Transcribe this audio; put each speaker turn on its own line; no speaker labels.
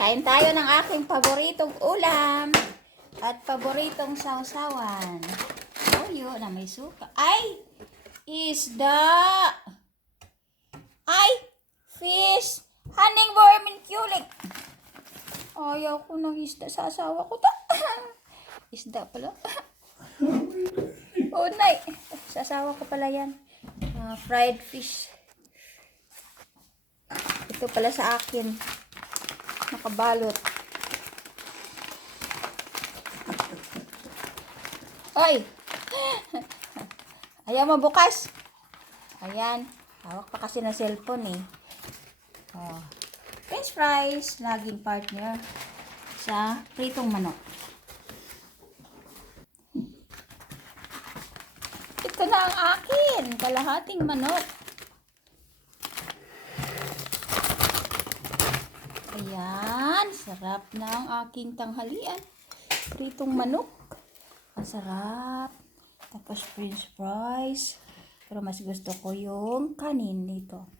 Kain tayo ng aking paboritong ulam at paboritong sausawan. Toyo na may suka. Ay! Isda! Ay! Fish! Haning vermiculite! Ayaw ko ng isda sa ko. Ta isda pala. oh, nay. Sa asawa ko pala yan. Ah, fried fish. Ito pala sa akin. Nakabalot. Ay! Ayaw mo bukas. Ayan. Hawak pa kasi ng cellphone eh. Oh. French fries. Laging partner sa pritong manok. Ito na ang akin. Kalahating manok. Ayan, sarap ang aking tanghalian. Pritong manok. Ang sarap. Tapos french fries. Pero mas gusto ko yung kanin nito.